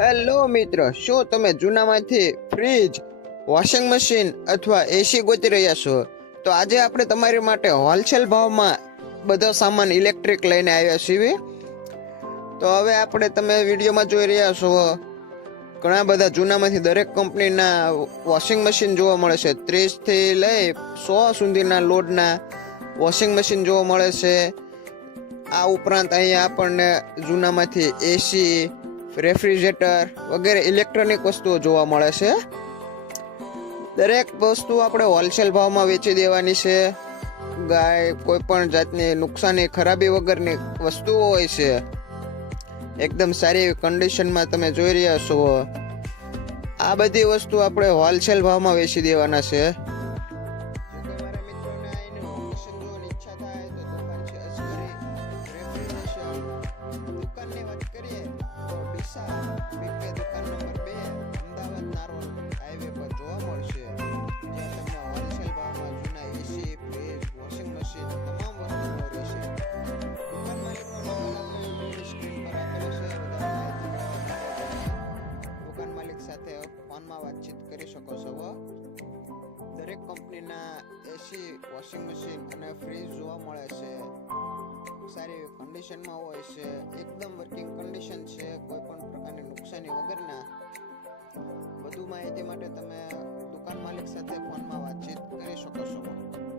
Hello મિત્ર, શું તમે જૂનામાંથી ફ્રીજ, વોશિંગ મશીન અથવા એસી ગોતી રહ્યા છો? તો આજે આપણે તમારી માટે હોલસેલ ભાવમાં બધો સામાન ઇલેક્ટ્રિક લઈને આવ્યા છીએ. તો હવે આપણે તમે વિડીયોમાં જોઈ રહ્યા છો ઘણા બધા જૂનામાંથી દરેક કંપનીના વોશિંગ મશીન જોવા મળે છે. 30 થી લઈ 100 સુધીના લોડના વોશિંગ મશીન જોવા મળે છે. આ ઉપરાંત અહીંયા આપણને જૂનામાંથી એસી, રેફ્રિજરેટર વગેરે ઇલેક્ટ્રોનિક વસ્તુઓ જોવા મળે છે. દરેક વસ્તુ આપણે હોલસેલ ભાવમાં વેચી દેવાની છે. ગાય કોઈ પણ જાતની નુકસાની ખરાબી વગરની વસ્તુઓ હોય છે. એકદમ સારી એવી કન્ડિશનમાં તમે જોઈ રહ્યા છો. આ બધી વસ્તુ આપણે હોલસેલ ભાવમાં વેચી દેવાના છે. સાથે ફોનમાં વાતચીત કરી શકો છો. દરેક કંપનીના એસી, વોશિંગ મશીન અને ફ્રીજ જોવા મળે છે. સારી કન્ડિશનમાં હોય છે, એકદમ વર્કિંગ કન્ડિશન છે, કોઈ પણ પ્રકારની નુકસાની વગરના. વધુ માહિતી માટે તમે દુકાન માલિક સાથે ફોનમાં વાતચીત કરી શકો છો.